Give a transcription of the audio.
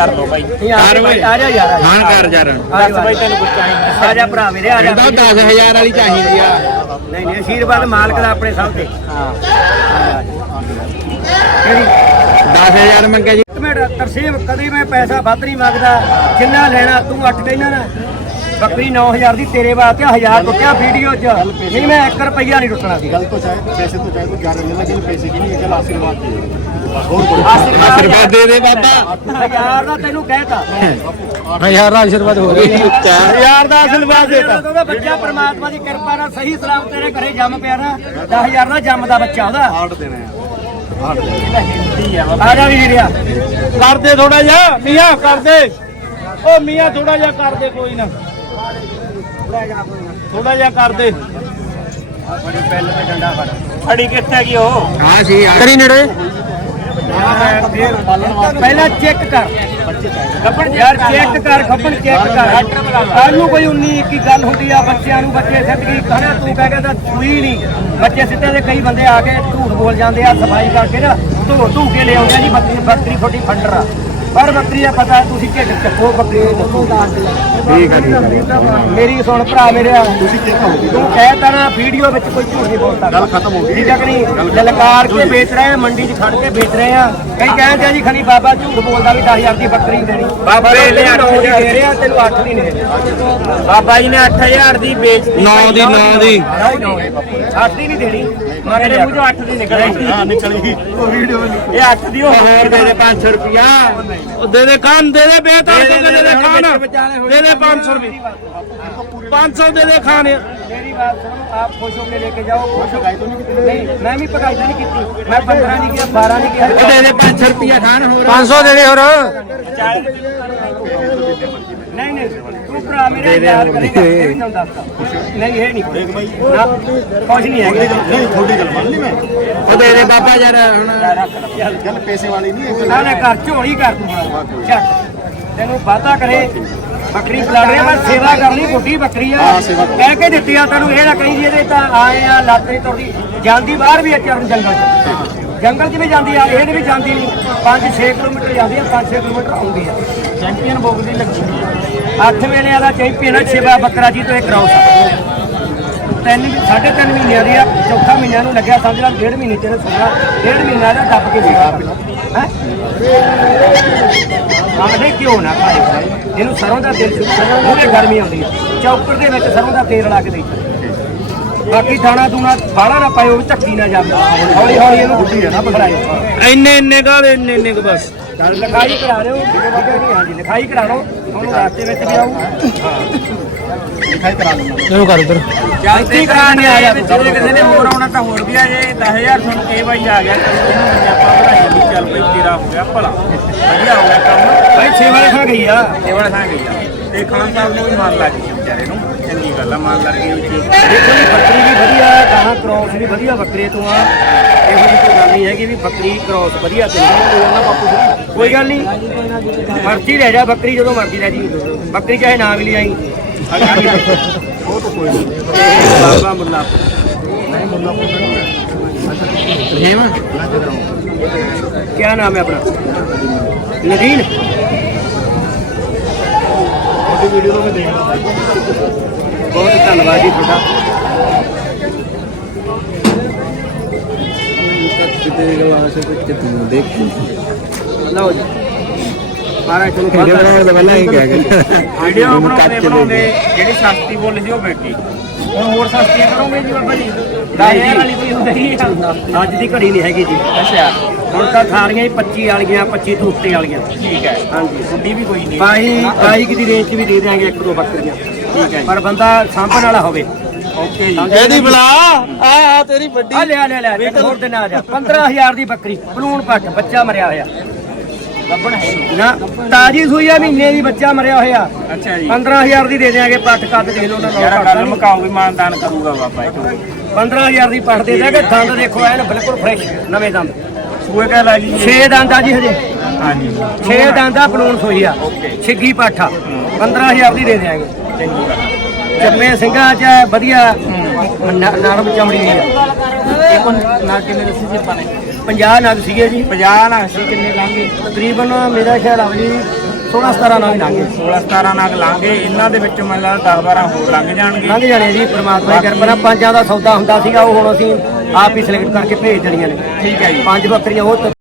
ਕਰ ਦੋ ਬਾਈ ਨਹੀਂ ਆ ਜਾ ਬਾਈ, ਆ ਜਾ ਯਾਰ ਆ ਜਾ। ਹਾਂ ਕਰ ਯਾਰ ਦੱਸ ਬਾਈ ਤੈਨੂੰ ਕੁਝ ਚਾਹੀਦਾ ਆ ਜਾ ਭਰਾ ਮੇਰੇ ਆ ਜਾ ਕਹਿੰਦਾ 10000 ਵਾਲੀ ਚਾਹੀਦੀ ਆ ਨਹੀਂ ਨਹੀਂ ਅਸ਼ੀਰਵਾਦ ਮਾਲਕ ਦਾ ਆਪਣੇ ਸਭ ਤੇ ਹਾਂ ਕਿਹੜੀ 10000 ਮੰਗਿਆ ਜੀ ਇੱਕ ਮਿੰਟ ਤਰਸੇਮ ਕਦੇ ਮੈਂ ਪੈਸਾ ਵੱਧ ਨਹੀਂ ਮੰਗਦਾ ਜਿੰਨਾ ਲੈਣਾ ਤੂੰ ਅੱਠ ਕਹਿਣਾ ਨਾ ਬੱਕਰੀ 9000 ਦੀ ਤੇਰੇ ਵਾਸਤੇ 1000 ਟੁੱਟਿਆ ਵੀਡੀਓ 'ਚ ਨਹੀਂ ਮੈਂ 1 ਰੁਪਈਆ ਨਹੀਂ ਟੁੱਟਣਾ ਸੀ गल तो चाहे पैसे तो चाहे तो ग्यारह मिलना लेकिन पैसे की नहीं है कल आशीर्वाद की है। और कोई ਆਸ਼ੀਰਵਾਦ ਯਾਰ ਦਾ ਤੈਨੂੰ ਕਹਿਤਾ। ਯਾਰ ਦਾ ਆਸ਼ੀਰਵਾਦ ਹੋ ਗਿਆ। ਯਾਰ ਦਾ ਆਸ਼ੀਰਵਾਦ ਦੇਤਾ। ਉਹਦਾ ਬੱਚਾ ਪ੍ਰਮਾਤਮਾ ਦੀ ਕਿਰਪਾ ਨਾਲ ਸਹੀ ਸਲਾਮ ਤੇਰੇ ਘਰੇ ਜੰਮ ਪਿਆ ਨਾ। 10000 ਦਾ ਜੰਮਦਾ ਬੱਚਾ ਉਹਦਾ। ਹਾਰਟ ਦੇਣਾ ਹਾਰਟ ਦੇਣਾ ਆ ਜਾ ਵੀਰਿਆ। ਕਰ ਦੇ ਥੋੜਾ ਜਿਹਾ। ਮੀਆਂ ਕਰ ਦੇ। ਉਹ ਮੀਆਂ ਥੋੜਾ ਜਿਹਾ ਕਰ ਦੇ ਕੋਈ ਨਾ। ਥੋੜਾ ਜਿਹਾ ਕਰ ਦੇ। ਬੜੀ ਪੈਲ ਤੇ ਡੰਡਾ ਫੜ। ਫੜੀ ਕਿੱਥੇ ਗਈ ਉਹ? ਹਾਂ ਜੀ ਕਰੀ ਨੇੜੇ। ਪਹਿਲਾਂ ਚੈੱਕ ਕਰ। ਖੱਪਣ ਯਾਰ ਚੈੱਕ ਕਰ ਖੱਪਣ ਚੈੱਕ ਕਰ। ਕੱਲ ਨੂੰ ਕੋਈ 19 21 ਗੱਲ ਹੁੰਦੀ ਆ, ਬੱਚਿਆਂ ਨੂੰ ਬੱਚੇ ਸਿੱਧ ਗਈ ਕਹਣਾ ਤੂੰ ਕਹਿ ਕੇ ਤਾਂ ਸੂਈ ਨਹੀਂ। ਬੱਚੇ ਸਿੱਧੇ ਦੇ ਕਈ ਬੰਦੇ ਆ ਕੇ ਝੂਠ ਬੋਲ ਜਾਂਦੇ ਆ, ਸਫ਼ਾਈ ਕਰਕੇ ਨਾ ਧੋ ਧੂ ਕੇ ਲੈ ਆਉਂਦੇ ਆ ਜੀ, ਬੱਕਰੀ ਬੱਕਰੀ ਛੋਟੀ ਫੰਡਰ ਆ। ਪਰ ਬੱਕਰੀ ਦਾ ਪਤਾ ਤੁਸੀਂ ਢਿੱਡ ਚੱਕੋ ਬੱਕਰੀ ਨੂੰ। ਚੱਕੋ ਠੀਕ ਆ ਮੇਰੀ ਸੁਣ ਭਰਾ ਮੇਰੇ ਤੁਸੀਂ ਤੂੰ ਕਹਿਤਾ ਨਾ ਵੀਡੀਓ ਵਿੱਚ ਕੋਈ ਝੂਠ ਨਹੀਂ ਬੋਲਦਾ। ਗੱਲ ਖਤਮ ਹੋ ਗਈ। ਠੀਕ ਹੈ ਕਿ ਨਹੀਂ? ਲਲਕਾਰ ਕੇ ਵੇਚ ਰਹੇ ਆ ਮੰਡੀ 'ਚ ਖੜ ਕੇ ਵੇਚ ਰਹੇ ਆ। ਕਈ ਕਹਿੰਦੇ ਆ ਜੀ ਖਣੀ ਬਾਬਾ ਝੂਠ ਬੋਲਦਾ ਵੀ 10000 ਦੀ ਬੱਕਰੀ ਦੇਣੀ। ਬਾਬੇ ਅੱਠ ਨੌ ਦੀ ਦੇ ਰਹੇ ਆ ਤੈਨੂੰ 8 ਦੀ ਨਹੀਂ ਦੇਣੀ। ਬਾਬਾ ਜੀ ਨੇ 8000 ਦੀ ਵੇਚਤੀ। ਨੌ ਦੀ ਨੌ ਦੀ। 8 ਦੀ ਨਹੀਂ ਦੇਣੀ। ਮੇਰੇ ਮੂੰਹੋਂ 8 ਦੀ ਨਿਕਲ ਰਹੀ ਹਾਂ ਨਿਕਲੀ। ਉਹ ਵੀਡੀਓ ਇਹ 8 ਦੀ ਉਹ ਹੋਰ ਦੇ ਦੇ 500 ਰੁਪਿਆ ਉਹ ਦੇ ਦੇ ਕਾਨ ਦੇ ਦੇ ਬੇਤਾਲ ਦੇ ਦੇ ਦੇ ਕਾਨ ਦੇ ਦੇ 500 ਰੁਪਏ 500 ਦੇ ਦੇ ਖਾਨ ਮੇਰੀ ਬਾਤ ਸੁਣੋ। ਆਪ ਖੁਸ਼ ਹੋ ਕੇ ਲੈ ਕੇ ਜਾਓ। ਖੁਸ਼ ਹੋ ਤੋਂ ਨਹੀਂ ਕੀਤੀ? ਨਹੀਂ ਮੈਂ ਵੀ ਭਗਾਈ ਤਾਂ ਨਹੀਂ ਕੀਤੀ। ਮੈਂ 15 ਨਹੀਂ ਕਿਹਾ 12 ਨਹੀਂ ਕਿਹਾ। ਦੇ ਦੇ 500 ਰੁਪਿਆ ਖਾਨ ਹੋਰ। 500 ਦੇ ਹੋਰ। ਨਹੀਂ ਨਹੀਂ ਤੂੰ ਭਰਾ ਮੇਰਾ ਯਾਰ ਕਰੇਗਾ ਤੈਨੂੰ ਦੱਸਦਾ। ਨਹੀਂ ਇਹ ਨਹੀਂ। ਦੇਖ ਬਾਈ। ਕੁਝ ਨਹੀਂ ਹੈਗਾ। ਨਹੀਂ ਥੋੜੀ ਗੱਲ ਮੰਨ ਲਈ ਮੈਂ। ਉਹ ਦੇ ਬਾਬਾ ਯਾਰ ਹੁਣ ਗੱਲ ਪੈਸੇ ਵਾਲੀ ਨਹੀਂ ਨਾ ਨਾ ਕਰ ਝੋਲੀ ਕਰ ਤੂੰ ਹੁਣ। ਤੈਨੂੰ ਵਾਦਾ ਕਰੇ। ਬੱਕਰੀ ਪਲਾ ਰਿਹਾ ਮੈਂ ਸੇਵਾ ਕਰਨੀ ਬੁੱਢੀ ਬੱਕਰੀ ਆ। ਕਹਿ ਕੇ ਦਿੱਤੀ ਆ ਤੈਨੂੰ ਇਹ ਨਾ ਕਹੀ ਜੀ ਇਹਦੇ ਤਾਂ ਆਏ ਆ ਲੱਤ ਨਹੀਂ ਤੁਰਦੀ ਜਾਂਦੀ ਬਾਹਰ ਵੀ ਆ ਚਰਨ ਜੰਗਲ ਚ। ਜੰਗਲ 'ਚ ਵੀ ਜਾਂਦੀ ਆ ਇਹਦੇ ਵੀ ਜਾਂਦੀ ਨਹੀਂ। 5-6 ਕਿਲੋਮੀਟਰ ਜਾਂਦੀ ਆ 5-6 ਕਿਲੋਮੀਟਰ ਆਉਂਦੀ ਆ। ਚੈਂਪੀਅਨ ਬੁੱਕ ਦੀ ਲੱਗੀ। ਅੱਠ ਵੇਲੇ ਦਾ ਚੈਂਪੀਅਨ ਆ ਛੇਵਾ ਬੱਕਰਾ ਜੀ ਤੋਂ ਇਹ ਕਰਾਉ ਤਿੰਨ ਵੀ ਸਾਢੇ ਤਿੰਨ ਮਹੀਨਿਆਂ ਦੀ ਆ ਚੌਥਾ ਮਹੀਨਿਆਂ ਨੂੰ ਲੱਗਿਆ ਸਮਝ ਲਾ ਡੇਢ ਮਹੀਨੇ ਚ ਇਹਨੇ ਸੁਣਾ ਡੇਢ ਮਹੀਨਾ ਦਾ ਦੱਬ ਕੇ ਸੀਗਾ ਹੈ ਆਂਦੇ ਕਿਉਂ ਨਾ ਖਾਏ ਇਹਨੂੰ ਸਰੋਂ ਦਾ ਤੇਲ ਉਹਦੇ ਗਰਮੀ ਆਉਂਦੀ ਹੈ। ਚੌਕਰ ਦੇ ਵਿੱਚ ਸਰੋਂ ਦਾ ਤੇਲ ਲਾ ਕੇ ਦੇਈ ਬਾਕੀ ਥਾਣਾ ਦੂਣਾ ਬਾਹਲਾ ਨਾ ਪਾਇਓ ਝੱਕੀ ਨਾ ਜਾਂਦਾ। ਹੌਲੀ ਹੌਲੀ ਇਹਨੂੰ ਗੁੱਡੀ ਹੈ ਨਾ ਬਖੜਾਇਓ ਇੰਨੇ ਇੰਨੇ ਗਾਲ ਇੰਨੇ ਇੰਨੇ ਕੁ ਬਸ। ਲਿਖਾਈ ਕਰਾ ਰਹੇ ਹੋ ਹਾਂਜੀ ਲਿਖਾਈ ਕਰਾ ਲਓ। ਤੁਹਾਨੂੰ ਰਾਸਤੇ ਵਿੱਚ ਵੀ ਆਉ ਲਿਖਾਈ ਕਰਾ ਲਓ। ਇਹਨੂੰ ਕਰ ਉਧਰ ਜਲਦੀ ਕਰਾ ਨਹੀਂ ਆਇਆ। ਜੇ ਕਿਸੇ ਨੇ ਹੋਰ ਆਉਣਾ ਤਾਂ ਹੋਰ ਵੀ ਆ ਜੇ। 10000 ਤੁਹਾਨੂੰ ਕੇ ਵਾਈ ਆ ਗਿਆ। ਆਪਾਂ ਬਣਾਈ ਵਧੀਆ ਹੋ ਗਿਆ ਕੰਮ। ਭਾਈ ਸੇਵਾ ਲਿਖਾ ਗਈ ਆ। ਸੇਵਾ ਥਾਂ ਗਈ ਆ। ਤੇ ਖਾਨ ਸਾਹਿਬ ਨੂੰ ਵੀ ਮਾਰ ਲੱਗ ਗਈ ਵਿਚਾਰੇ ਨੂੰ। ਚੰਗੀ ਗੱਲ ਆ ਮਾਰ ਲੱਗ ਗਈ ਠੀਕ ਦੇਖੋ ਜੀ ਬੱਕਰੀ ਵੀ ਵਧੀਆ ਗਾਹਾਂ ਕ੍ਰੋਸ ਵੀ ਵਧੀਆ ਬੱਕਰੇ ਤੋਂ ਆ। ਇਹੋ ਜਿਹੀ ਕੋਈ ਗੱਲ ਨਹੀਂ ਹੈਗੀ ਵੀ ਬੱਕਰੀ ਕ੍ਰੋਸ ਵਧੀਆ ਚੱਲਦੀ ਕੋਈ ਗੱਲ ਨਹੀਂ। ਮਰਜ਼ੀ ਲੈ ਜਾ ਬੱਕਰੀ ਜਦੋਂ ਮਰਜ਼ੀ ਲੈ ਜੀ। ਬੱਕਰੀ ਚਾਹੇ ਨਾ ਵੀ ਲਿਆਈ। ਉਹ ਤਾਂ ਕੋਈ ਨਹੀਂ। ਬਾਬਾ ਮੁੱਲਾ। ਰਹੀਮ ਕੀ ਨਾਮ ਹੈ। ਆਪਣਾ ਨਦੀਨ वीडियो में देख रहा था ਬਹੁਤ ਧੰਨਵਾਦ ਜੀ ਤੁਹਾਡਾ ਕਿਤੇ ਗਲਾਸ ਵਿੱਚ ਤੂੰ ਦੇਖ ਲਓ ਜੀ ਮਹਾਰਾਜ ਤੁਹਾਨੂੰ ਵੀਡੀਓ ਬਹੁਤ ਬਣਾਉਣ ਤੋਂ ਪਹਿਲਾਂ ਹੀ ਕਹਿ ਗਿਆ ਵੀਡੀਓ ਬਣਾਉਂਦੇ ਬਣਾਉਂਦੇ ਜਿਹੜੀ ਸਸਤੀ ਬੋਲੀ ਸੀ ਉਹ ਬੇਟੀ ਹੁਣ ਹੋਰ ਸਸਤੀਆਂ ਕਰੋਗੇ ਜੀ ਬਾਬਾ ਜੀ 10000 ਵਾਲੀ ਕੋਈ ਹੁੰਦੀ ਆ ਅੱਜ ਦੀ ਘੜੀ ਨਹੀਂ ਹੈਗੀ ਜੀ ਅੱਛਾ ਹੁਣ ਤਾਂ ਥਾਲੀਆਂ ਹੀ 25 ਵਾਲੀਆਂ 25 ਤੋਂ ਉੱਤੇ ਵਾਲੀਆਂ। ਠੀਕ ਹੈ। ਹਾਂਜੀ। ਹੁੰਦੀ ਵੀ ਕੋਈ ਨਹੀਂ। ਬਾਈ ਬਾਈ ਦੀ ਰੇਂਜ 'ਚ ਵੀ ਦੇ ਦਿਆਂਗੇ ਇੱਕ ਦੋ ਬੱਕਰੀਆਂ। ਠੀਕ ਹੈ ਪਰ ਬੰਦਾ ਸਾਂਭਣ ਵਾਲਾ ਹੋਵੇ। ਓਕੇ ਜੀ। ਇਹਦੀ ਬੁਲਾ ਆ ਆ ਤੇਰੀ ਵੱਡੀ। ਆ ਲਿਆ ਲਿਆ ਲਿਆ ਹੋਰ ਦਿਨ ਆ ਜਾ। 15000 ਦੀ ਬੱਕਰੀ ਬਲੂਨ ਪੱਟ ਬੱਚਾ ਮਰਿਆ ਹੋਇਆ। ਲੱਭਣ ਹੈ ਨੀ। ਨਾ ਤਾਜੀ ਸੂਈ ਆ ਮਹੀਨੇ ਦੀ ਬੱਚਾ ਮਰਿਆ ਹੋਇਆ। ਅੱਛਾ ਜੀ। 15000 ਦੀ ਦੇ ਦਿਆਂਗੇ ਪੱਟ ਕੱਦ ਦੇਖ ਲਓ ਉਹਨਾਂ ਯਾਰ ਗੱਲ ਮੁਕਾਓ ਵੀ ਮਾਨਦਾਨ ਕਰੂਗਾ ਬਾਬਾ ਇਹ 15000 ਦੀ ਪੱਟ ਦੇ ਦਿਆਂਗੇ ਦੰਦ ਦੇਖੋ ਐਨ ਬਿਲਕੁਲ ਫਰੈਸ਼ ਨਵੇਂ ਦੰਦ। ਸੂਏ ਕਾ ਲਾ ਜੀ। 6 ਦੰਦ ਜੀ ਹਜੇ। ਹਾਂਜੀ। 6 ਦੰਦ ਆ ਪਲੂਣ ਛਿੱਗੀ ਪਾਠਾ 15000 ਦੀ ਦੇ ਦਿਆਂਗੇ। ਚੰਗੀ ਗੱਲ ਸਿੰਘਾਂ ਚ ਵਧੀਆ। ਨਾੜਮ ਚਮੜੀ ਦੀ ਆ। ਇਹ ਨਾਲ ਕਿੰਨੇ ਦੱਸੀ ਸੀ ਆਪਾਂ 50 ਨਗ ਸੀਗੇ ਜੀ। 50 ਨਗ ਸੀ ਕਿੰਨੇ ਲਾਂਗੇ? ਤਕਰੀਬਨ ਮੇਰਾ ਖਿਆਲ ਆ ਜੀ 16 17 ਨਾਗ ਲਾਂਗੇ। 16 17 ਨਾਗ ਲਾਂਗੇ। ਇਹਨਾਂ ਦੇ ਵਿੱਚ ਮੈਨੂੰ ਲੱਗਦਾ 10 12 ਹੋਰ ਲੰਘ ਜਾਣਗੇ। ਲੰਘ ਜਾਣੇ ਜੀ ਪਰਮਾਤਮਾ ਦੀ ਕਿਰਪਾ ਨਾਲ। ਪੰਜਾਂ ਦਾ ਸੌਦਾ ਹੁੰਦਾ ਸੀਗਾ ਉਹ ਹੁਣ ਅਸੀਂ ਆਪ ਹੀ ਸਿਲੈਕਟ ਕਰਕੇ ਭੇਜ ਦੇਣੀਆਂ ਨੇ। ਠੀਕ ਹੈ ਜੀ। ਪੰਜ ਬੱਕਰੀਆਂ ਉਹ